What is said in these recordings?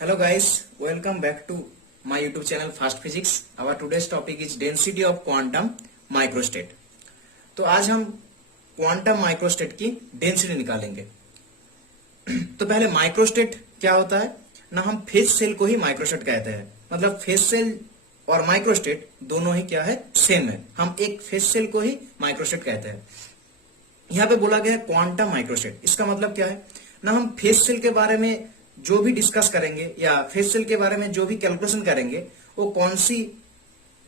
Hello guys, welcome back to my YouTube channel Fast Physics. Our today's topic is density of quantum microstate. तो आज हम quantum microstate की density निकालेंगे। तो पहले माइक्रोस्टेट क्या होता है ना, हम फेज सेल को ही माइक्रोस्टेट कहते हैं। मतलब फेज सेल और माइक्रोस्टेट दोनों ही क्या है, सेम है। हम एक फेज सेल को ही माइक्रोस्टेट कहते हैं। यहाँ पे बोला गया है क्वांटम माइक्रोस्टेट। इसका मतलब क्या है ना, हम फेज सेल के बारे में जो भी डिस्कस करेंगे या फेज सेल के बारे में जो भी कैलकुलेशन करेंगे वो कौन सी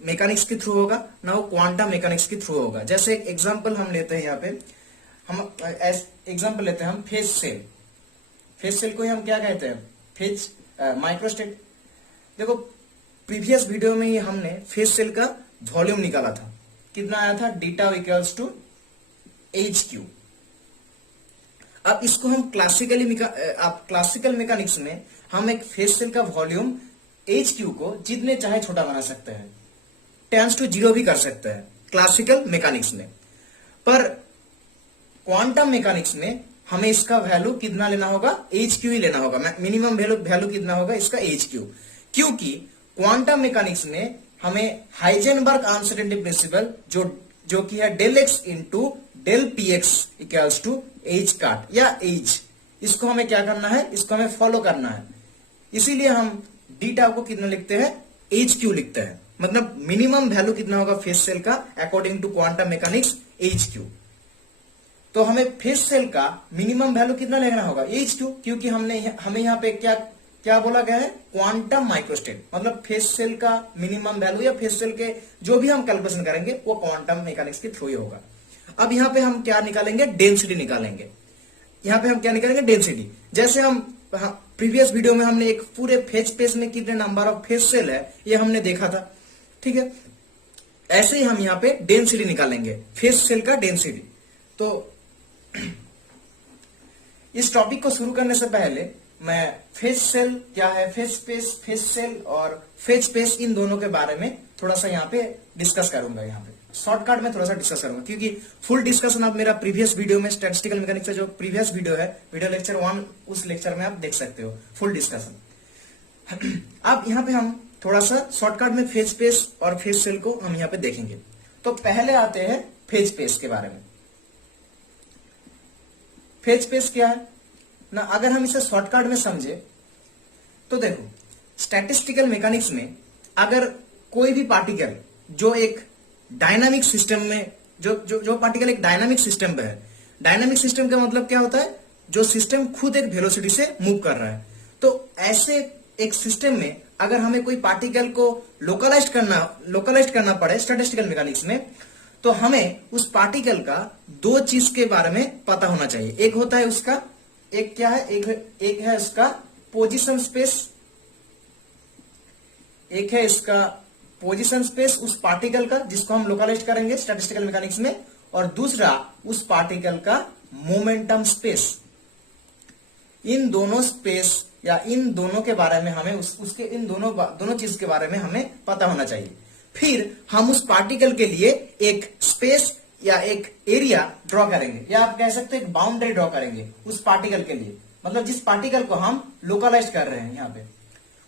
मैकेनिक्स के थ्रू होगा ना, वो क्वांटम मैकेनिक्स के थ्रू होगा। जैसे एक एग्जांपल हम लेते हैं, यहाँ पे हम एग्जांपल लेते हैं हम फेज सेल। फेज सेल को ही हम क्या कहते हैं, फेज माइक्रोस्टेट। देखो प्रीवियस वीडियो में ही हमने फेज सेल का वॉल्यूम निकाला था। कितना आया था, डीटा इक्वल्स टू एच क्यू। अब इसको हम क्लासिकल मैकेनिक्स में हम एक फेज सेल का वॉल्यूम एच क्यू को जितने चाहे छोटा बना सकते हैं, टेंस टू जीरो भी कर सकते हैं क्लासिकल मैकेनिक्स में। पर क्वांटम मैकेनिक्स में हमें इसका वैल्यू कितना लेना होगा, एच क्यू ही लेना होगा। मिनिमम वैल्यू कितना होगा इसका, एच क्यू। क्योंकि क्वांटम मैकेनिक्स में हमें हाइजेनबर्ग अनसर्टेनिटी प्रिंसिपल जो कि है del x into del p x equals to h cut या एच, इसको हमें क्या करना है, इसको हमें फॉलो करना है। इसीलिए हम डीटा को कितना लिखते हैं, एच क्यू लिखते हैं। मतलब मिनिमम वैल्यू कितना होगा फेज सेल का according to quantum mechanics, h cube. तो हमें फेज सेल का मिनिमम वैल्यू कितना लेना होगा, एच क्यू। क्योंकि हमें यहाँ पे क्या बोला गया है, क्वांटम माइक्रोस्टेट। मतलब फेज सेल का मिनिमम वैल्यू या फेज सेल के जो भी हम कैलकुलेशन करेंगे वो क्वांटम मैकेनिक्स के थ्रू ही होगा। अब यहाँ पे हम क्या निकालेंगे, डेंसिटी निकालेंगे। यहाँ पे हम क्या निकालेंगे, डेंसिटी। जैसे हम प्रीवियस वीडियो में हमने एक पूरे फेज स्पेस में कितने नंबर ऑफ फेज सेल है ये हमने देखा था, ठीक है। ऐसे ही हम यहाँ पे डेंसिटी निकालेंगे, फेज सेल का डेंसिटी। तो इस टॉपिक को शुरू करने से पहले मैं फेज सेल क्या है, फेज सेल और फेज स्पेस, इन दोनों के बारे में थोड़ा सा यहाँ पे डिस्कस करूंगा। यहाँ पे शॉर्टकट में थोड़ा सा डिस्कस करूंगा, क्योंकि फुल डिस्कशन आप मेरा प्रीवियस वीडियो में स्टैटिस्टिकल मैकेनिक्स का जो प्रीवियस वीडियो है, वीडियो लेक्चर 1, उस लेक्चर में आप देख सकते हो फुल डिस्कशन। अब यहाँ पे हम थोड़ा सा शॉर्टकट में फेज स्पेस और फेज सेल को हम यहाँ पे देखेंगे। तो पहले आते हैं फेज स्पेस के बारे में। फेज स्पेस क्या है ना, अगर हम इसे शॉर्टकट में समझे तो देखो, स्टैटिस्टिकल मैकेनिक्स में अगर कोई भी पार्टिकल जो एक डायनामिक सिस्टम में जो पार्टिकल एक डायनामिक सिस्टम पे है, डायनामिक सिस्टम का मतलब क्या होता है, जो सिस्टम खुद एक वेलोसिटी से मूव कर रहा है। तो ऐसे एक सिस्टम में अगर हमें कोई पार्टिकल को लोकलाइज करना पड़े स्टैटिस्टिकल मैकेनिक्स में, तो हमें उस पार्टिकल का दो चीज के बारे में पता होना चाहिए। एक होता है उसका, एक क्या है, एक है उसका पोजीशन स्पेस, एक है इसका पोजीशन स्पेस उस पार्टिकल का जिसको हम लोकलाइज करेंगे स्टैटिस्टिकल मैकेनिक्स में, और दूसरा उस पार्टिकल का मोमेंटम स्पेस। इन दोनों स्पेस या इन दोनों के बारे में हमें उसके इन दोनों चीज के बारे में हमें पता होना चाहिए। फिर हम उस पार्टिकल के लिए एक स्पेस या एक एरिया ड्रॉ करेंगे, या आप कह सकते हैं एक बाउंड्री ड्रॉ करेंगे उस पार्टिकल के लिए। मतलब जिस पार्टिकल को हम लोकलाइज कर रहे हैं यहाँ पे,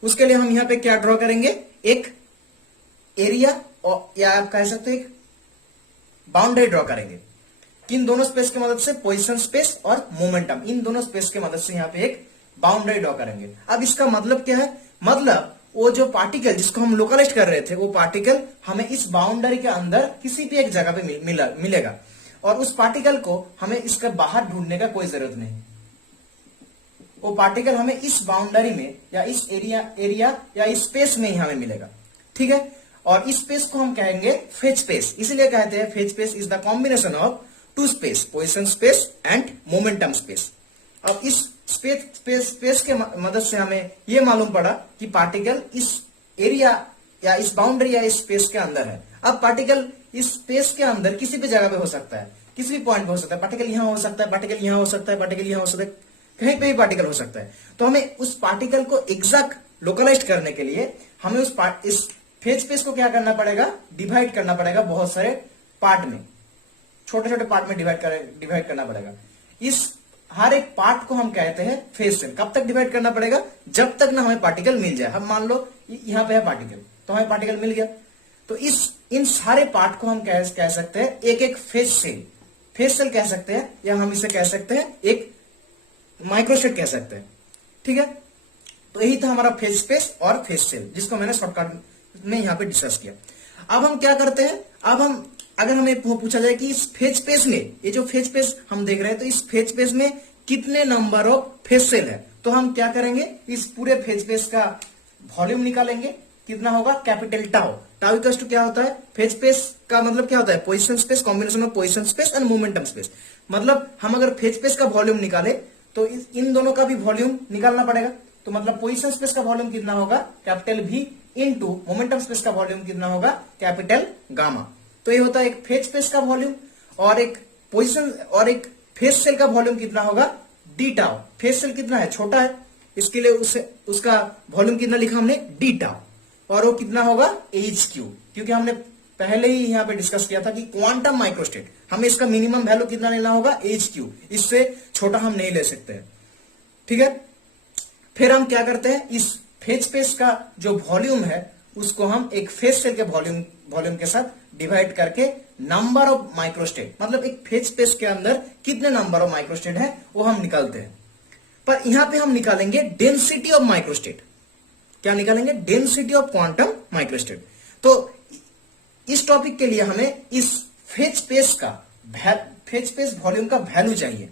उसके लिए हम यहाँ पे क्या ड्रॉ करेंगे, एक एरिया, और या आप कह सकते हैं एक बाउंड्री ड्रॉ करेंगे। किन दोनों स्पेस की मदद से, पोजीशन स्पेस और मोमेंटम, इन दोनों स्पेस की मदद से यहाँ पे एक बाउंड्री ड्रॉ करेंगे। अब इसका मतलब क्या है, मतलब वो जो पार्टिकल जिसको हम लोकलाइज कर रहे थे, वो पार्टिकल हमें इस बाउंड्री के अंदर किसी भी एक जगह पे मिलेगा, और उस पार्टिकल को हमें इसके बाहर ढूंढने का कोई जरूरत नहीं। वो पार्टिकल हमें इस बाउंड्री में या इस एरिया या इस स्पेस में ही हमें मिलेगा, ठीक है। और इस स्पेस को हम कहेंगे फेज स्पेस। इसलिए कहते हैं phase space is the combination of two space, position space and momentum space. अब इस स्पेस के मदद से हमें यह मालूम पड़ा कि पार्टिकल इस एरिया या इस बाउंड्री या इस स्पेस के अंदर है। अब पार्टिकल इस स्पेस के अंदर किसी भी जगह पे हो सकता है, किसी भी पॉइंट पे हो सकता है। पार्टिकल यहां हो सकता है, पार्टिकल यहां हो सकता है, पार्टिकल यहां हो सकता है, कहीं पे भी पार्टिकल हो सकता है। तो हमें उस पार्टिकल को एग्जैक्ट लोकलाइज करने के लिए हमें इस फेज स्पेस को क्या करना पड़ेगा, डिवाइड करना पड़ेगा बहुत सारे पार्ट में, छोटे छोटे पार्ट में डिवाइड करना पड़ेगा। इस हर एक पार्ट को हम कहते हैं फेज सेल। कब तक डिवाइड करना पड़ेगा? जब तक ना हमें पार्टिकल मिल जाए। हम मान लो यहां पे है पार्टिकल, तो हमें पार्टिकल मिल गया, तो इन सारे पार्ट को हम कह सकते हैं एक एक फेज सेल। फेज सेल कह सकते हैं, या हम इसे कह सकते हैं एक माइक्रोस्टेट कह सकते हैं। ठीक है, तो यही था हमारा फेज स्पेस और फेज सेल, जिसको मैंने शॉर्टकट में यहां पे डिस्कस किया। अब हम क्या करते हैं, अब हम अगर हमें पूछा जाए कि इस फेज स्पेस में, ये जो फेज स्पेस हम देख रहे हैं, तो इस फेज स्पेस में कितने नंबर ऑफ फेज सेल है, तो हम क्या करेंगे, इस पूरे फेज स्पेस का वॉल्यूम निकालेंगे। कितना होगा? Capital tau. Tau equals to क्या होता है? फेज स्पेस का मतलब क्या होता है? Position space, combination of position space and momentum space. मतलब हम अगर फेज स्पेस का वॉल्यूम निकाले तो इन दोनों का भी वॉल्यूम निकालना पड़ेगा। तो मतलब पोजीशन स्पेस का वॉल्यूम कितना होगा? Capital V into momentum space का वॉल्यूम कितना होगा? Capital gamma. तो ये होता है एक फेज स्पेस का वॉल्यूम, और एक पोजीशन और एक फेज सेल का वॉल्यूम कितना होगा? D tau. फेज सेल कितना है? छोटा है, इसके लिए उसका वॉल्यूम कितना लिखा हमने? D tau. और वो कितना होगा? HQ, क्योंकि हमने पहले ही यहां पे डिस्कस किया था कि क्वांटम माइक्रोस्टेट हमें इसका मिनिमम वैल्यू कितना लेना होगा? HQ। इससे छोटा हम नहीं ले सकते हैं। ठीक है, फिर हम क्या करते हैं, इस फेज स्पेस का जो वॉल्यूम है उसको हम एक फेज सेल के वॉल्यूम के साथ डिवाइड करके नंबर ऑफ माइक्रोस्टेट, मतलब एक फेज स्पेस के अंदर कितने नंबर ऑफ माइक्रोस्टेट है वो हम निकालते हैं। पर यहां पे हम निकालेंगे डेंसिटी ऑफ माइक्रोस्टेट। क्या निकालेंगे? Density of quantum microstate. तो इस टॉपिक के लिए हमें इस फेज स्पेस वॉल्यूम का वैल्यू चाहिए।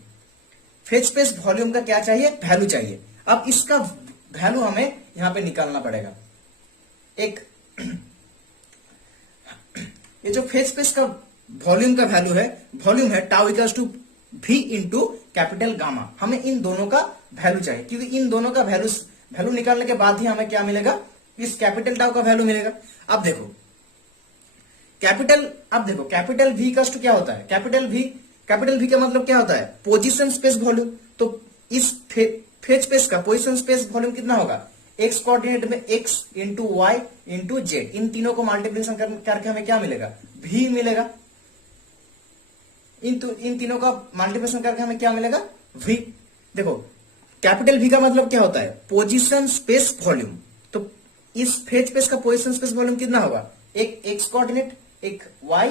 फेज स्पेस वॉल्यूम का क्या चाहिए? वैल्यू चाहिए। अब इसका वैल्यू हमें यहां पे निकालना पड़ेगा। एक ये जो फेज स्पेस का वॉल्यूम का वॉल्यूम है tau equals to V into capital gamma. हमें इन दोनों का वैल्यू चाहिए, क्योंकि इन दोनों का वैल्यू निकालने के बाद ही हमें क्या मिलेगा? इस कैपिटल टाउ का वैल्यू मिलेगा। अब देखो कैपिटल V का क्या होता है? कैपिटल V का मतलब क्या होता है? Position space volume. तो इस फेज स्पेस का पोजीशन स्पेस वॉल्यूम कितना होगा? एक्स कोऑर्डिनेट में x into y into z, इन तीनों को मल्टीप्लिकेशन करके हमें क्या मिलेगा? V मिलेगा। इन तीनों का मल्टीप्लिकेशन करके हमें क्या मिलेगा? V। देखो कैपिटल V का मतलब क्या होता है? Position space volume. तो इस फेज स्पेस का पोजीशन स्पेस वॉल्यूम कितना होगा? एक x कोऑर्डिनेट, एक y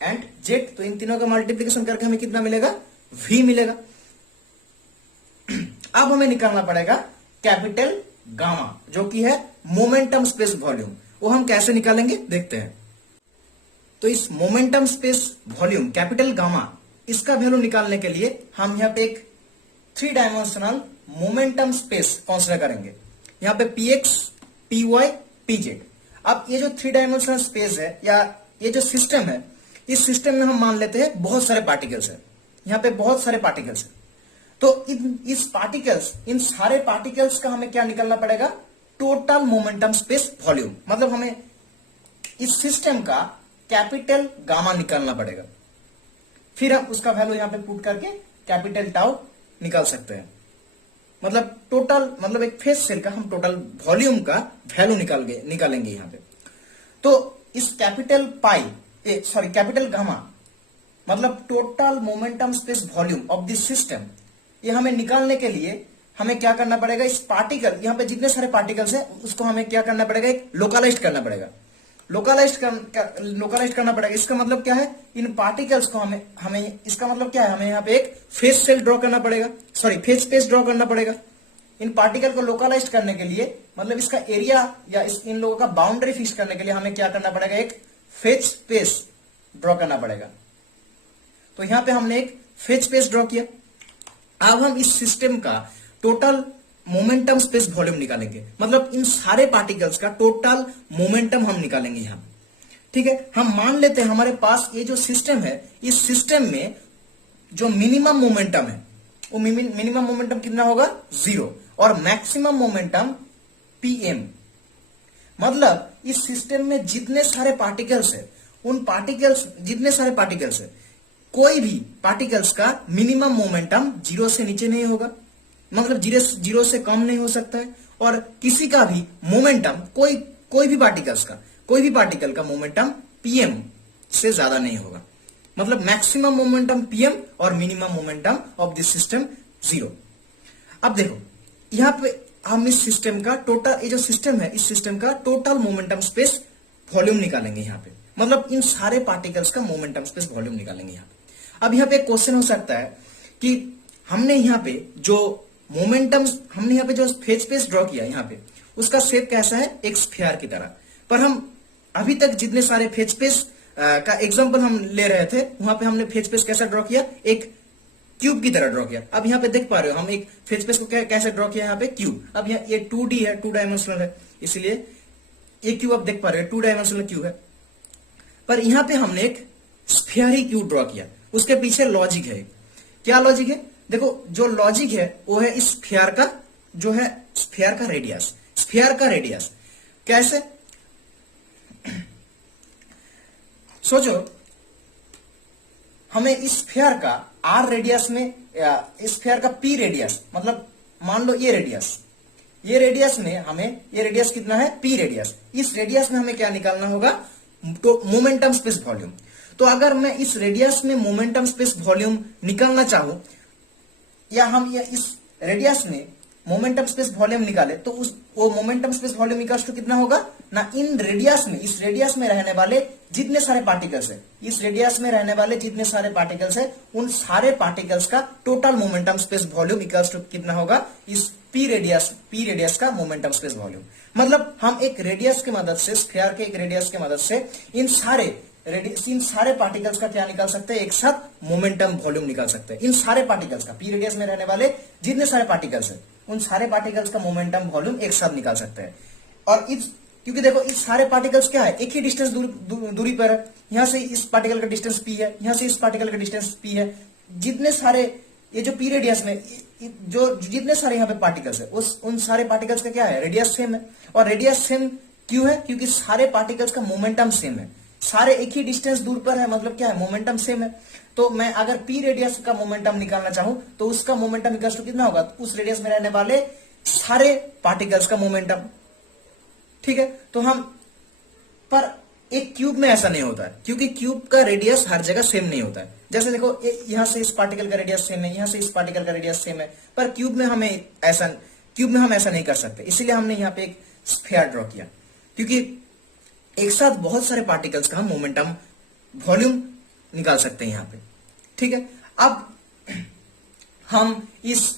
एंड z। तो इन तीनों का मल्टीप्लिकेशन करके हमें कितना मिलेगा? V मिलेगा। अब हमें निकालना पड़ेगा कैपिटल गामा, जो कि है मोमेंटम स्पेस वॉल्यूम। वो हम कैसे निकालेंगे देखते हैं। तो इस momentum space volume capital gamma, इसका वैल्यू निकालने के लिए हम यहां पे एक 3 डायमेंशनल मोमेंटम स्पेस कंसीडर करेंगे। यहां पे px, py, pz। अब ये जो 3 डायमेंशनल स्पेस है, या ये जो सिस्टम है, इस सिस्टम में हम मान लेते हैं बहुत सारे पार्टिकल्स है। यहां पे बहुत सारे पार्टिकल्स है। तो इन सारे पार्टिकल्स का हमें क्या निकालना पड़ेगा? Total momentum space volume. मतलब हमें इस सिस्टम का कैपिटल गामा निकालना पड़ेगा। फिर हम उसका वैल्यू यहां पे पुट करके कैपिटल टाउ निकाल सकते हैं। मतलब एक फेज सेल का हम टोटल वॉल्यूम का वैल्यू निकालेंगे यहां पे। तो इस कैपिटल गामा मतलब total momentum space volume of this system, ये हमें निकालने के लिए हमें क्या करना पड़ेगा? इस पार्टिकल, यहां पे जितने सारे पार्टिकल्स हैं उसको हमें क्या करना पड़ेगा? एक लोकलाइज करना पड़ेगा। लोकलाइज करना पड़ेगा। इसका मतलब क्या है? इन पार्टिकल्स को हमें इसका मतलब क्या है? हमें यहाँ पे एक फेज सेल ड्रॉ करना पड़ेगा, फेज स्पेस ड्रॉ करना पड़ेगा। इन पार्टिकल को लोकलाइज करने के लिए, मतलब इसका एरिया या इन लोगों का बाउंड्री फिक्स करने के लिए हमें क्या करना पड़ेगा? एक फेज स्पेस ड्रॉ करना पड़ेगा। तो यहां पे हमने एक फेज स्पेस ड्रॉ किया। अब हम इस सिस्टम का टोटल मोमेंटम स्पेस वॉल्यूम निकालेंगे। मतलब इन सारे पार्टिकल्स का टोटल मोमेंटम हम निकालेंगे यहां। ठीक है, हम मान लेते हैं हमारे पास ये जो सिस्टम है, इस सिस्टम में जो मिनिमम मोमेंटम है, वो मिनिमम मोमेंटम कितना होगा? 0। और मैक्सिमम मोमेंटम pm। मतलब इस सिस्टम में जितने सारे पार्टिकल्स है, जितने सारे पार्टिकल्स है, कोई भी पार्टिकल्स का मिनिमम मोमेंटम 0 से नीचे नहीं होगा। मतलब 0 से कम नहीं हो सकता है। और किसी का भी मोमेंटम, कोई भी पार्टिकल का मोमेंटम pm से ज्यादा नहीं होगा। मतलब मैक्सिमम मोमेंटम पीएम और minimum momentum of this system 0। अब देखो यहां पे हम इस सिस्टम का टोटल, ये जो सिस्टम है इस सिस्टम का टोटल मोमेंटम स्पेस वॉल्यूम निकालेंगे यहाँ पे, मतलब इन सारे पार्टिकल्स का मोमेंटम स्पेस वॉल्यूम निकालेंगे यहाँ पे। अब यहाँ पे एक क्वेश्चन हो सकता है कि हमने यहाँ पे जो मोमेंटम, हमने यहाँ पे जो फेज स्पेस ड्रॉ किया यहाँ पे, उसका शेप कैसा है, एक स्फीयर की तरह। पर हम अभी तक जितने सारे फेज स्पेस का एग्जांपल हम ले रहे थे वहां पे हमने फेज स्पेस कैसा ड्रॉ किया, एक क्यूब की तरह ड्रॉ किया। अब यहाँ पे देख पा रहे हो हम एक फेज स्पेस को कैसे ड्रॉ किया यहाँ पे, क्यूब। अब यहाँ ये 2D है, 2 डायमेंशनल है, इसलिए ये क्यूब आप देख पा रहे हो 2 डायमेंशनल क्यूब है। पर यहाँ पे हमने एक स्फीयरी क्यूब ड्रॉ किया, उसके पीछे लॉजिक है। क्या लॉजिक है, देखो जो लॉजिक है वो है इस स्फीयर का, जो है स्फीयर का रेडियस, स्फीयर का रेडियस कैसे, सोचो हमें इस स्फीयर का आर रेडियस में, इस स्फीयर का पी रेडियस, मतलब मान लो ये रेडियस में हमें, ये रेडियस कितना है, पी रेडियस, इस रेडियस में हमें क्या निकालना होगा, तो मोमेंटम स्पेस वॉल्यूम। तो अगर मैं इस रेडियस में मोमेंटम स्पेस वॉल्यूम निकालना चाहूं, या हम ये इस रेडियस में मोमेंटम स्पेस वॉल्यूम निकाले, तो वो momentum space volume equals to कितना होगा ना, इन रेडियस में, इस रेडियस में रहने वाले जितने सारे पार्टिकल्स है, इस रेडियस में रहने वाले जितने सारे पार्टिकल्स है, उन सारे पार्टिकल्स का total momentum space volume equals to कितना होगा, इस पी रेडियस का मोमेंटम स्पेस वॉल्यूम। मतलब हम एक रेडियस की मदद से, स्फीयर के एक रेडियस की मदद से इन सारे पार्टिकल्स का क्या निकाल सकते हैं, एक साथ मोमेंटम वॉल्यूम निकाल सकते हैं। इन सारे पार्टिकल्स का, पी रेडियस में रहने वाले जितने सारे पार्टिकल्स है, उन सारे पार्टिकल्स का मोमेंटम वॉल्यूम एक साथ निकाल सकते हैं। और क्योंकि देखो इस सारे पार्टिकल्स क्या है, एक ही डिस्टेंस दूरी पर है, यहां से इस पार्टिकल का डिस्टेंस पी है, यहां से इस पार्टिकल का डिस्टेंस पी है। जितने सारे ये जो पी रेडियस में जो जितने सारे यहाँ पे पार्टिकल्स है, उन सारे पार्टिकल्स का क्या है, रेडियस सेम है। और रेडियस सेम क्यों है, क्योंकि सारे पार्टिकल्स का मोमेंटम सेम है, सारे एक ही डिस्टेंस दूर पर है, मतलब क्या है, मोमेंटम सेम है। तो मैं अगर पी रेडियस का मोमेंटम निकालना चाहूं तो उसका मोमेंटम इक्वल टू कितना होगा, उस रेडियस में रहने वाले सारे पार्टिकल्स का मोमेंटम। ठीक है, तो हम, पर एक क्यूब में ऐसा नहीं होता है, क्योंकि क्यूब का रेडियस हर जगह सेम नहीं होता है। जैसे देखो यहां से इस पार्टिकल का रेडियस सेम है, यहां से इस पार्टिकल का रेडियस सेम है, पर क्यूब में हम ऐसा नहीं कर सकते। इसीलिए हमने यहाँ पे एक स्फीयर ड्रॉ किया, क्योंकि एक साथ बहुत सारे पार्टिकल्स का हम मोमेंटम वॉल्यूम निकाल सकते हैं यहाँ पे। ठीक है, अब हम इस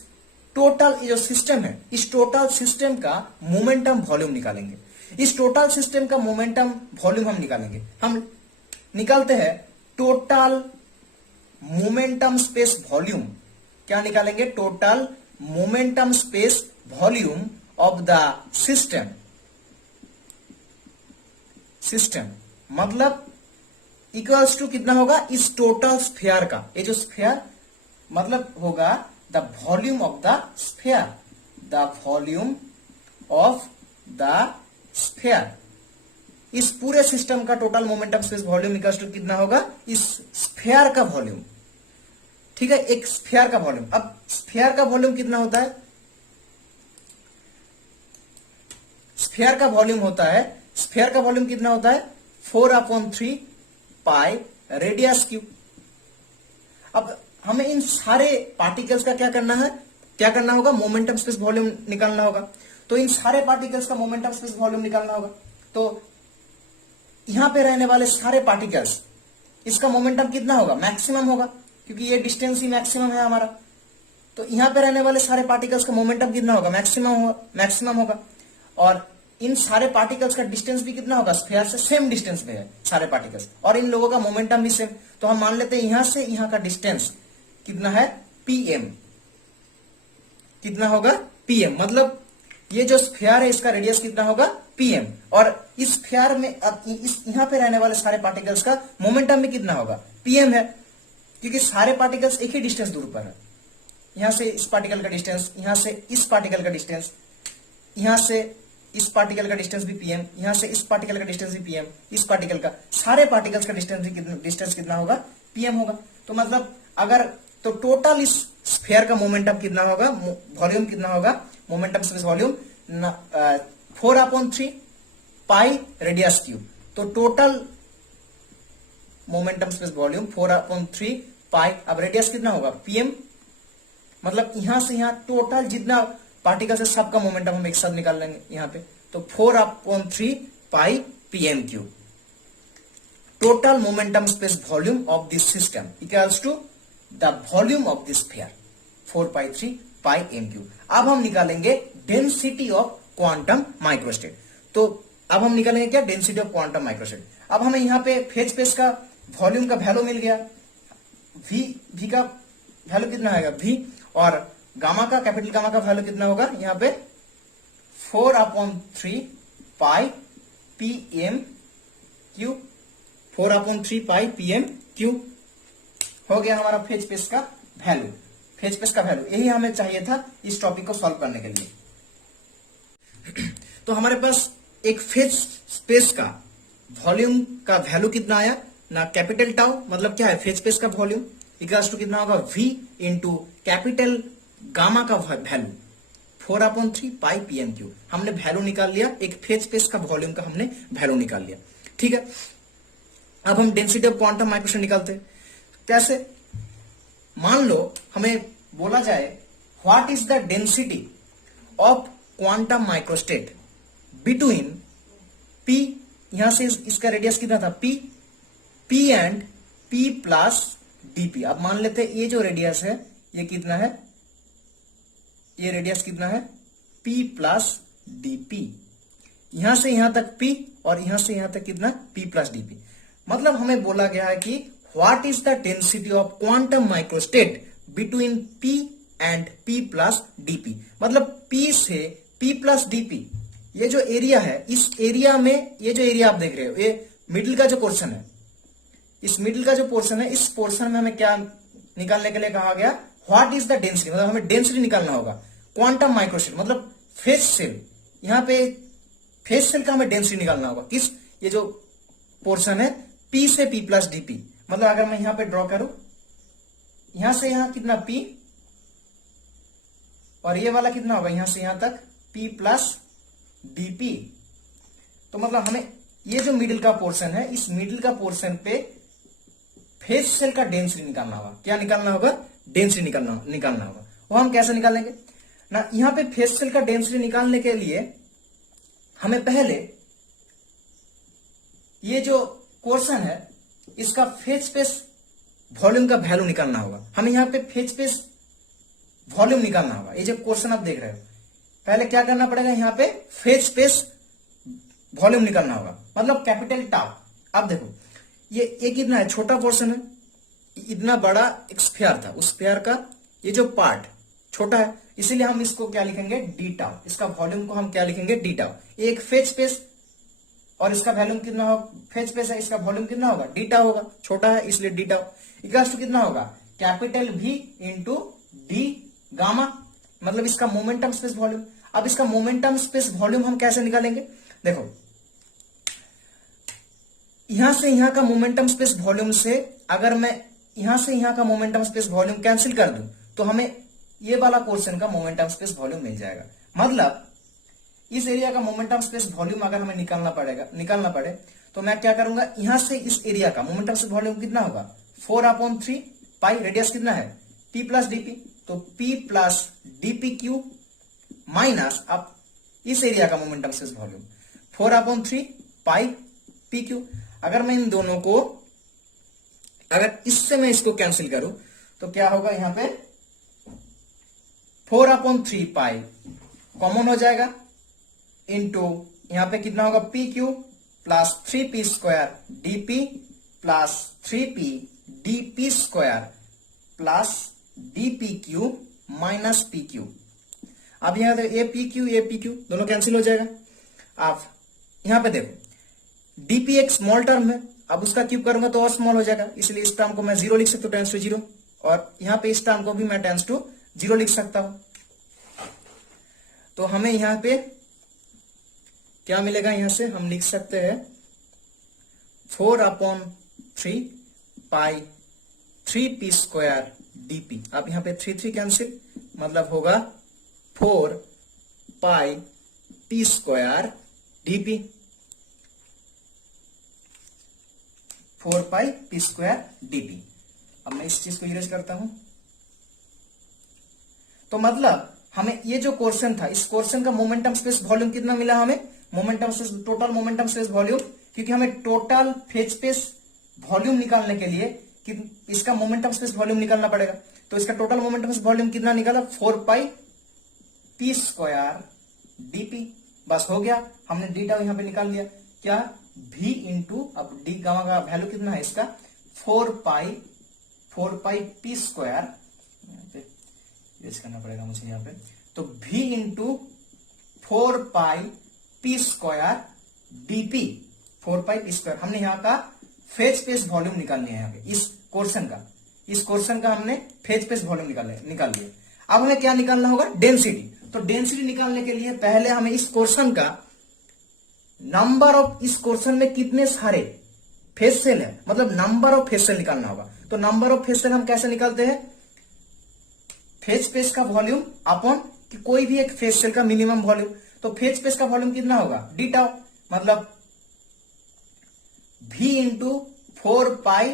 टोटल जो सिस्टम है, इस टोटल सिस्टम का मोमेंटम वॉल्यूम निकालेंगे। इस टोटल सिस्टम का मोमेंटम वॉल्यूम हम निकालेंगे, हम निकालते हैं टोटल मोमेंटम स्पेस वॉल्यूम। क्या निकालेंगे, total momentum space volume of the system मतलब इक्वल्स टू कितना होगा, इस टोटल स्फीयर का, ये जो स्फीयर मतलब होगा the volume of the sphere, the volume of the sphere. इस पूरे सिस्टम का total momentum space volume equals to कितना होगा, इस स्फीयर का वॉल्यूम। ठीक है, एक स्फीयर का वॉल्यूम। अब स्फीयर का वॉल्यूम कितना होता है, स्फीयर का वॉल्यूम होता है, स्फीयर का वॉल्यूम कितना होता है, 4/3 पाई रेडियस क्यूब। अब हमें इन सारे पार्टिकल्स का क्या करना होगा, मोमेंटम स्पेस वॉल्यूम निकालना होगा। तो इन सारे पार्टिकल्स का मोमेंटम स्पेस वॉल्यूम निकालना होगा। तो यहां पे रहने वाले सारे पार्टिकल्स, इसका मोमेंटम कितना होगा, मैक्सिमम होगा, क्योंकि ये डिस्टेंस ही मैक्सिमम है हमारा। तो यहां पे रहने वाले सारे पार्टिकल्स का मोमेंटम कितना होगा, मैक्सिमम होगा। और इन सारे पार्टिकल्स का डिस्टेंस भी कितना होगा, स्फीयर से सेम डिस्टेंस पे है सारे पार्टिकल्स, और इन लोगों का मोमेंटम भी सेम। तो हम मान लेते हैं यहां से यहां का डिस्टेंस कितना है, पीएम। कितना होगा, पीएम। मतलब ये जो स्फीयर है इसका रेडियस कितना होगा, पीएम। और इस स्फीयर में अब यहां पे रहने वाले सारे पार्टिकल्स का मोमेंटम भी कितना होगा, पीएम है, क्योंकि सारे पार्टिकल्स एक ही डिस्टेंस दूर पर है। यहां से इस पार्टिकल का डिस्टेंस, यहां से इस पार्टिकल का डिस्टेंस, यहां से इस पार्टिकल का डिस्टेंस भी पीएम, यहां से इस पार्टिकल का डिस्टेंस भी पीएम, इस पार्टिकल का, सारे पार्टिकल्स का डिस्टेंस कितना होगा, पीएम होगा। तो मतलब अगर तो टोटल इस स्फीयर का मोमेंटम कितना होगा, वॉल्यूम कितना होगा, मोमेंटम स्पेस वॉल्यूम 4/3 पाई रेडियस क्यूब। तो टोटल मोमेंटम स्पेस वॉल्यूम 4/3 पाई। अब रेडियस कितना होगा पीएम, मतलब यहां से यहां टोटल जितना पार्टिकल है सबका मोमेंटम हम एक साथ निकाल लेंगे यहां पे। तो 4/3 pi PM Q total momentum space volume of this system equals to the volume of this sphere 4/3 pi M Q. अब हम निकालेंगे डेंसिटी ऑफ क्वांटम माइक्रोस्टेट। तो अब हम निकालेंगे क्या, डेंसिटी ऑफ क्वांटम माइक्रोस्टेट। अब हमें यहाँ पे फेज स्पेस का वॉल्यूम का वैल्यू मिल गया, वी का वैल्यू कितना आएगा v, और गामा का, कैपिटल गामा का वैल्यू कितना होगा यहाँ पे 4/3 pi PM Q, 4/3 pi PM Q हो गया हमारा फेज स्पेस का वैल्यू। फेज स्पेस का वैल्यू यही हमें चाहिए था इस टॉपिक को सॉल्व करने के लिए। तो हमारे पास एक फेज स्पेस का वॉल्यूम का वैल्यू कितना आया ना, कैपिटल टाउ मतलब क्या है फेज स्पेस का वॉल्यूम इक्वल्स टू कितना होगा v इंटू कैपिटल गामा का वैल्यू 4/3 पाई पीएम क्यू। हमने वैल्यू निकाल लिया, एक फेज स्पेस का वॉल्यूम का हमने वैल्यू निकाल लिया। ठीक है, अब हम डेंसिटी ऑफ क्वांटम माइक्रोस्टेट निकालते हैं। कैसे, मान लो हमें बोला जाए what is the density of quantum microstate between p, यहां से इसका रेडियस कितना था p and p plus dp। अब मान लेते हैं ये जो रेडियस है ये कितना है, ये रेडियस कितना है p प्लस dp। यहां से यहां तक p और यहां से यहां तक कितना p प्लस dp। मतलब हमें बोला गया है कि what is the density of quantum microstate between p and p plus dp। मतलब p से p प्लस dp, ये जो एरिया है इस एरिया में, ये जो एरिया आप देख रहे हो ये मिडिल का जो पोर्शन है, इस मिडिल का जो पोर्शन है इस पोर्शन में हमें क्या निकालने के लिए कहा गया, व्हाट इज द डेंसिटी, मतलब हमें डेंसिटी निकालना होगा क्वांटम माइक्रोस्टेट मतलब फेज सेल। यहां पे फेज सेल का हमें डेंसिटी निकालना होगा किस, ये जो पोर्शन है p से p प्लस dp। मतलब अगर मैं यहां पे ड्रॉ करूं, यहां से यहां कितना p और ये वाला कितना होगा यहां से यहां तक p प्लस dp। तो मतलब हमें ये जो मिडिल का पोर्शन है इस मिडिल का पोर्शन पे फेज सेल का डेंसिटी निकालना होगा। क्या निकालना होगा, डेंसिटी निकालना होगा। वो हम कैसे निकालेंगे ना, यहां पे फेज सेल का डेंसिटी निकालने के लिए हमें पहले ये जो पोर्शन है इसका फेज स्पेस वॉल्यूम का वैल्यू निकालना होगा। हमें यहां पे फेज स्पेस वॉल्यूम निकालना होगा। ये जो क्वेश्चन आप देख रहे हो, पहले क्या करना पड़ेगा, यहाँ पे फेज स्पेस वॉल्यूम निकालना होगा, मतलब कैपिटल टाउ। अब देखो ये कितना है, छोटा पोर्शन है, इतना बड़ा एक स्फीयर था, उस स्फीयर का ये जो पार्ट छोटा है, इसीलिए हम इसको क्या लिखेंगे डी टाउ। इसका वॉल्यूम को हम क्या लिखेंगे डी टाउ। एक फेज स्पेस और इसका वॉल्यूम कितना होगा, फेज स्पेस है इसका वॉल्यूम कितना होगा डी टाउ होगा, छोटा है इसलिए डी टाउ इक्वल्स टू कितना होगा capital V into D gamma, मतलब इसका मोमेंटम स्पेस वॉल्यूम। अब इसका मोमेंटम स्पेस वॉल्यूम हम कैसे निकालेंगे, देखो यहां से यहां का मोमेंटम स्पेस वॉल्यूम से अगर मैं यहां से यहां का मोमेंटम स्पेस वॉल्यूम कैंसिल कर दूं तो हमें ये वाला पोर्शन का मोमेंटम स्पेस वॉल्यूम मिल जाएगा। मतलब इस एरिया का मोमेंटम स्पेस वॉल्यूम अगर हमें निकालना पड़े तो मैं क्या करूंगा, यहां से इस एरिया का मोमेंटम स्पेस वॉल्यूम कितना होगा 4/3 पाई, रेडियस कितना है p प्लस dp, तो p plus dp Q minus अब इस एरिया का मोमेंटम स्पेस वॉल्यूम 4/3 पाई p क्यू। अगर मैं इन दोनों को, अगर इससे मैं इसको कैंसिल करूं तो क्या होगा, यहां पे 4/3 पाई कॉमन हो जाएगा इंटू यहां पे कितना होगा P Q plus 3p square dp plus 3p dp square plus dp Q minus p Q. अब यहां देखो ए पी क्यू दोनों कैंसिल हो जाएगा। आप यहां पे देखो dp एक स्मॉल टर्म है, अब उसका क्यूब करूंगा तो और स्मॉल हो जाएगा, इसलिए इस टर्म को मैं 0 लिख सकता हूं, टेंस टू 0, और यहां पे इस टर्म को भी मैं टेंस टू 0 लिख सकता हूं। तो हमें यहां पे क्या मिलेगा, यहां से हम लिख सकते हैं 4/3 पाई 3p स्क्वायर dp। अब यहां पे 3 कैंसिल, मतलब होगा 4 पाई p square dp। 4 pi P square DP. अब मैं इस चीज को इरेज करता हूं। तो मतलब हमें ये जो क्वेश्चन था, इस क्वेश्चन का मोमेंटम स्पेस वॉल्यूम कितना मिला हमें, momentum space, total momentum space volume, क्योंकि हमें टोटल फेज स्पेस वॉल्यूम निकालने के लिए कि इसका मोमेंटम स्पेस वॉल्यूम निकालना पड़ेगा। तो इसका टोटल मोमेंटम स्पेस वॉल्यूम कितना निकाला, 4 पाई पी स्क्वायर डीपी। बस हो गया, हमने डी टाउ यहां पे निकाल लिया। क्या, v इंटू, अब डी गामा का वैल्यू कितना है इसका, 4 पाई पी स्क्वायर, यूज करना पड़ेगा मुझे यहाँ पे। तो v into 4 pi P square DP, 4 pi P square. हमने यहाँ का फेज स्पेस वॉल्यूम निकाल लिया यहाँ पे, इस क्वेश्चन का हमने फेज स्पेस वॉल्यूम निकाल लिया। अब हमें क्या निकालना होगा, डेंसिटी। तो डेंसिटी निकालने के लिए पहले हमें इस क्वेश्चन का नंबर ऑफ, इस क्वेश्चन में कितने सारे फेज सेल है, मतलब नंबर ऑफ फेज सेल निकालना होगा। तो नंबर ऑफ फेज सेल हम कैसे निकालते हैं, फेज स्पेस का वॉल्यूम अपॉन कि कोई भी एक फेज सेल का मिनिमम वॉल्यूम। तो फेज स्पेस का वॉल्यूम कितना होगा, डी टाउ, मतलब v into 4 pi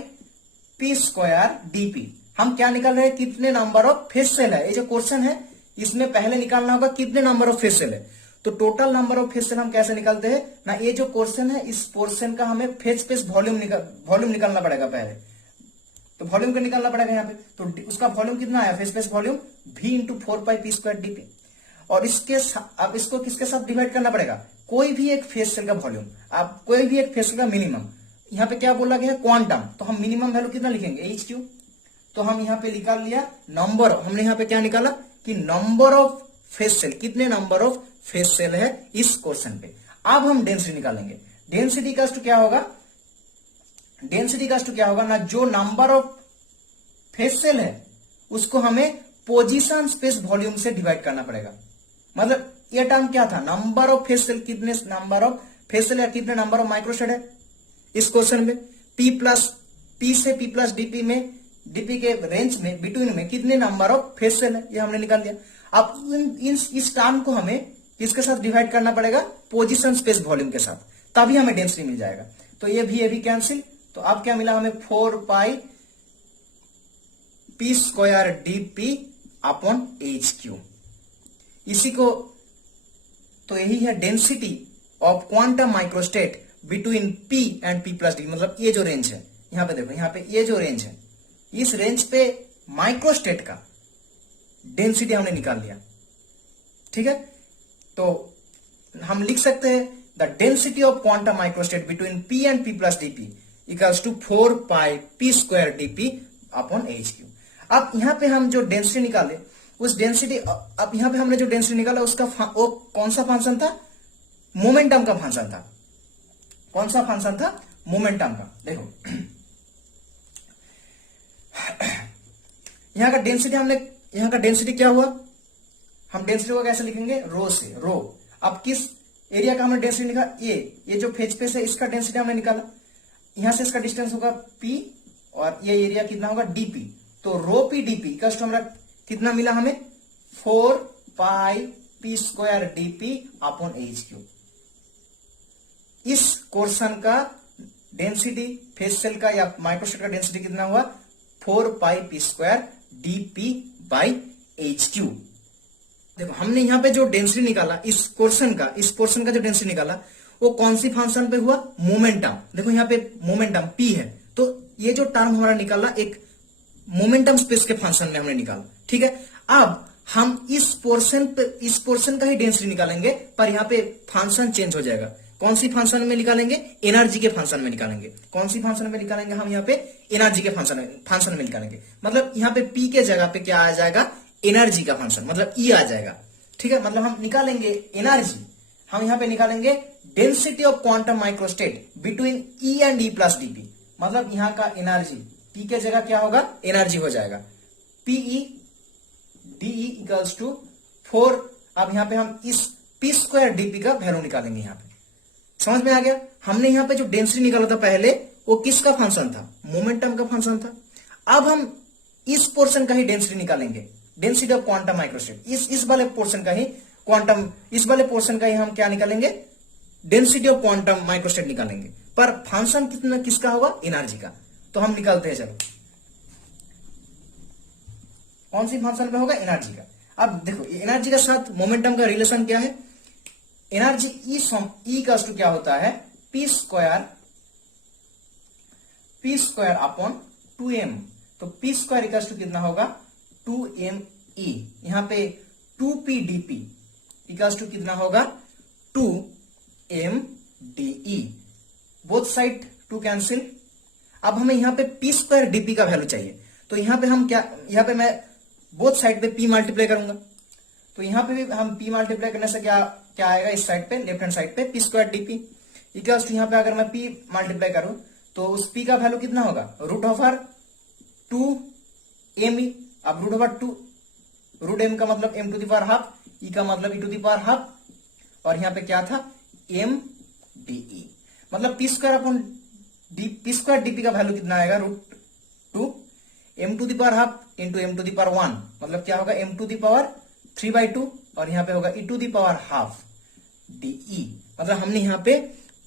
P square DP. हम क्या निकाल रहे हैं, कितने नंबर ऑफ फेज सेल है। ये जो क्वेश्चन है इसमें पहले निकालना होगा कितने नंबर ऑफ फेज सेल है। तो total number of phase cell हम कैसे निकालते हैं ना, ये जो क्वेश्चन है इस पोर्शन का हमें फेज स्पेस वॉल्यूम निकालना पड़ेगा पहले। तो वॉल्यूम का निकालना पड़ेगा यहाँ पे। तो उसका वॉल्यूम कितना आया, phase space volume v into 4 pi P square DP. और अब इसको किसके साथ डिवाइड करना पड़ेगा, कोई भी एक फेज सेल का वॉल्यूम, आप कोई भी एक फेज सेल का मिनिमम। यहाँ पे क्या बोला गया है, क्वांटम। तो हम मिनिमम वैल्यू कितना लिखेंगे, एच क्यू। तो हम यहाँ पे निकाल लिया नंबर, हमने यहाँ पे क्या निकाला कि नंबर ऑफ फेज सेल, कितने नंबर ऑफ फेज सेल है इस क्वेश्चन पे। अब हम डेंसिटी निकालेंगे। डेंसिटी का क्या होगा, ना, जो नंबर ऑफ फेज सेल है उसको हमें पोजीशन स्पेस वॉल्यूम से डिवाइड करना पड़ेगा। मतलब ये टर्म क्या था, नंबर ऑफ फेज सेल, कितने नंबर ऑफ फेज सेल या कितने नंबर ऑफ माइक्रोस्टेट है इस क्वेश्चन में। पी से पी प्लस डीपी में, डीपी के रेंज में, बिटवीन में कितने नंबर ऑफ फेज सेल है, ये हमने निकाल दिया। अब इस टर्म को हमें किसके साथ डिवाइड करना पड़ेगा, पोजीशन स्पेस वॉल्यूम के साथ, तभी हमें डेंसिटी मिल जाएगा। तो ये भी कैंसिल। तो अब क्या मिला हमें, 4 pi P square DP upon H Q. इसी को, तो यही है density of quantum microstate between P and P plus D. मतलब ये जो रेंज है, यहां पे देखो, यहां पे ये जो रेंज है, इस रेंज पे माइक्रोस्टेट का डेंसिटी हमने निकाल लिया। ठीक है, तो हम लिख सकते हैं the density of quantum microstate between P and P plus d p equals to 4 pi P square DP upon H cube. अब यहां पे हम जो डेंसिटी निकाले, उस डेंसिटी, अब यहां पे हमने जो डेंसिटी निकाला उसका वो कौन सा फंक्शन था, मोमेंटम का फंक्शन था। कौन सा फंक्शन था, मोमेंटम का। देखो यहां का डेंसिटी क्या हुआ, हम डेंसिटी को कैसे लिखेंगे, रो से, रो। अब किस एरिया का हमने डेंसिटी निकाला, ये जो फेज स्पेस है इसका डेंसिटी हमने निकाला। यहां से इसका डिस्टेंस होगा P और ये एरिया कितना होगा, dP। तो रो पी डीपी का हमारा कितना मिला हमें, 4 pi P square DP upon H Q. इस क्वेश्चन का डेंसिटी फेज सेल का या माइक्रोस्टेट का डेंसिटी कितना हुआ, 4 pi P square DP by H Q. देखो हमने यहां पे जो डेंसिटी निकाला इस पोर्शन का जो डेंसिटी निकाला वो कौन सी फंक्शन पे हुआ, मोमेंटम। देखो यहां पे मोमेंटम P है, तो ये जो टर्म हमारा निकाला एक मोमेंटम स्पेस के फंक्शन में हमने निकाला। ठीक है, अब हम इस पोर्शन का ही डेंसिटी निकालेंगे, पर यहाँ पे फंक्शन चेंज हो जाएगा। कौन सी फंक्शन में निकालेंगे, एनर्जी के फंक्शन में निकालेंगे। कौन सी फंक्शन में निकालेंगे, हम यहाँ पे एनर्जी के फंक्शन में निकालेंगे। मतलब यहाँ पे P के जगह पे क्या आ जाएगा, एनर्जी का फंक्शन, मतलब E आ जाएगा। ठीक है, मतलब हम निकालेंगे एनर्जी, हम यहाँ पे निकालेंगे density of quantum microstate between E and E plus DP. मतलब यहाँ का एनर्जी P के जगह क्या होगा, एनर्जी हो जाएगा PE DE इक्वल्स टू 4। अब यहाँ पे हम इस P स्क्वायर डीपी का वैल्यू निकालेंगे। यहाँ पे समझ में आ गया, हमने यहाँ पे जो डेंसिटी निकाला था पहले वो किसका फंक्शन था, मोमेंटम का फंक्शन था। अब हम इस पोर्शन का ही डेंसिटी निकालेंगे, डेंसिटी ऑफ क्वांटम माइक्रोस्टेट। इस वाले पोर्शन का ही इस वाले पोर्शन का ही हम क्या निकालेंगे, डेंसिटी ऑफ क्वांटम माइक्रोस्टेट निकालेंगे। पर फंक्शन कितना किसका होगा, एनर्जी का। तो हम निकालते हैं, चलो कौन सी फंक्शन पे होगा, एनर्जी का। अब देखो एनर्जी के साथ मोमेंटम का रिलेशन क्या है, एनर्जी ई का क्या होता है, पी स्क्वायर अपॉन 2m। तो पी स्क्वायर इक्वल टू कितना होगा, 2me। यहां पे 2p/dp इक्वल टू कितना होगा, 2m/dE। Both side 2 cancel. अब हमें यहां पे पी स्क्वायर डीपी का वैल्यू चाहिए, तो यहां पे हम क्या, यहां पे मैं बोथ साइड पे p मल्टीप्लाई करूंगा। तो यहां पे भी हम p मल्टीप्लाई करने से क्या क्या आएगा, इस साइड पे लेफ्ट हैंड साइड पे p square d p equal to, यहां पे अगर मैं p मल्टीप्लाई करूं तो उस p का वैल्यू कितना होगा, √2m। अब √m का मतलब m to the power half, e का मतलब e to the power half, और यहां पे क्या था, m/dE। मतलब p square upon p square DP का वैल्यू कितना आएगा, √2 m to the power half into m to the power 1, मतलब क्या होगा, m टू द पावर 3/2, और यहां पे होगा e to the power half dE। मतलब हमने यहां पे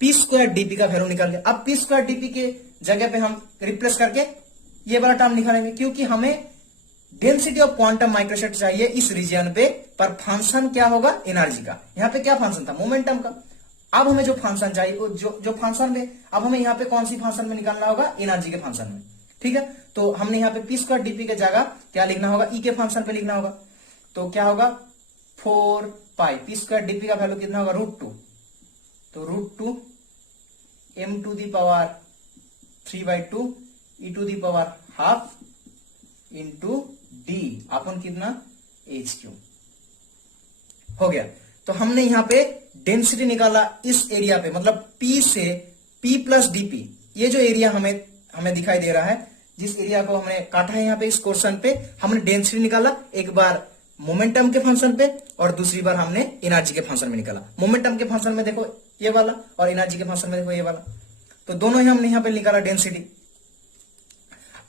पी स्क्वायर डीपी का वैल्यू निकाल लिया। अब पी स्क्वायर डीपी के जगह पे हम रिप्लेस करके ये वाला टर्म निकालेंगे, क्योंकि हमें डेंसिटी ऑफ क्वांटम माइक्रोस्टेट चाहिए इस रीजन पे, पर फंक्शन क्या होगा, एनर्जी का। यहां पे क्या फंक्शन था, मोमेंटम का। अब हमें जो फंक्शन चाहिए, जो फंक्शन में, अब हमें यहाँ पे कौन सी फंक्शन में निकालना होगा, एनर्जी के फंक्शन में। ठीक है, तो हमने यहाँ पे पी स्क्वायर डीपी के जगह क्या लिखना होगा, ई के फंक्शन पे लिखना होगा। तो क्या होगा, 4π पी स्क्वायर डीपी का वैल्यू कितना होगा, √2। तो √2 m to the power 3/2 e to the power half into D upon कितना, HQ हो गया। तो हमने यहां पे डेंसिटी निकाला इस एरिया पे, मतलब P से P प्लस डीपी, ये जो एरिया हमें दिखाई दे रहा है, जिस एरिया को हमने काटा है यहाँ पे इस क्वेश्चन पे, हमने डेंसिटी निकाला, एक बार मोमेंटम के फंक्शन पे और दूसरी बार हमने एनर्जी के फंक्शन में निकाला। मोमेंटम के फंक्शन में देखो ये वाला, और एनर्जी के फंक्शन में देखो ये वाला, तो दोनों ही हमने यहाँ पे निकाला डेंसिटी।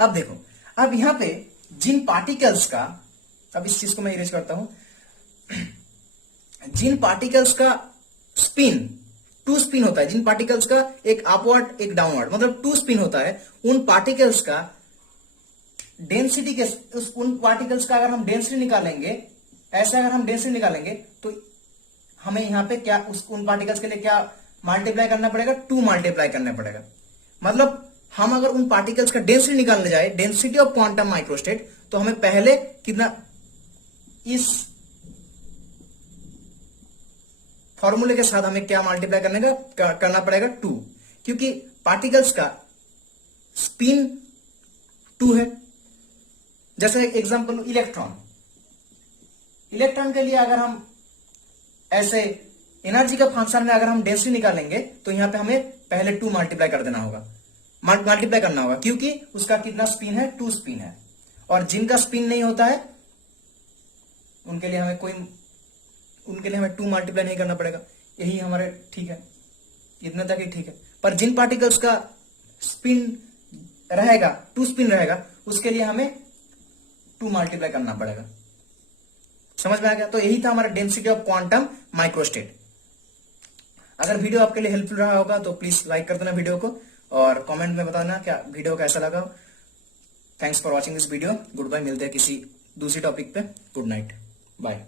अब देखो, अब यहाँ पे जिन पार्टिकल्स का, अब इस चीज को मैं इरेज करता हूं, जिन पार्टिकल्स का स्पिन 2 स्पिन होता है, जिन पार्टिकल्स का एक अपवर्ड एक डाउनवर्ड, मतलब 2 स्पिन होता है, उन पार्टिकल्स का डेंसिटी के, उन पार्टिकल्स का अगर हम डेंसिटी निकालेंगे, ऐसे अगर हम डेंसिटी निकालेंगे, तो हमें यहां पे क्या, उन पार्टिकल्स के लिए क्या मल्टीप्लाई करना पड़ेगा, 2 मल्टीप्लाई करना पड़ेगा। मतलब हम अगर उन पार्टिकल्स का डेंसिटी निकालने जाए, डेंसिटी ऑफ क्वांटम माइक्रोस्टेट, तो हमें पहले कितना, इस फॉर्मूले के साथ हमें क्या मल्टीप्लाई करना पड़ेगा, 2, क्योंकि पार्टिकल्स का स्पिन 2 है। जैसे एग्जांपल इलेक्ट्रॉन, इलेक्ट्रॉन के लिए अगर हम ऐसे एनर्जी का फंक्शन में अगर हम डेंसिटी निकालेंगे, तो यहां पे हमें पहले 2 मल्टीप्लाई कर देना होगा, मल्टीप्लाई करना होगा, क्योंकि उसका कितना स्पिन है, 2 स्पिन है। और जिनका स्पिन नहीं होता है उनके लिए हमें 2 मल्टीप्लाई नहीं करना पड़ेगा। यही हमारे ठीक है, इतने तक ही ठीक है। पर जिन पार्टिकल्स का स्पिन रहेगा, 2 स्पिन रहेगा, उसके लिए हमें 2 मल्टीप्लाई करना पड़ेगा। समझ में आ गया? तो यही था हमारा डेंसिटी ऑफ क्वांटम माइक्रोस्टेट। अगर वीडियो आपके लिए हेल्पफुल रहा होगा तो प्लीज लाइक कर देना वीडियो को, और कमेंट में बताना क्या वीडियो कैसा लगा। Thanks for watching this video. Good bye, मिलते हैं किसी दूसरी टॉपिक पे। Good night, bye.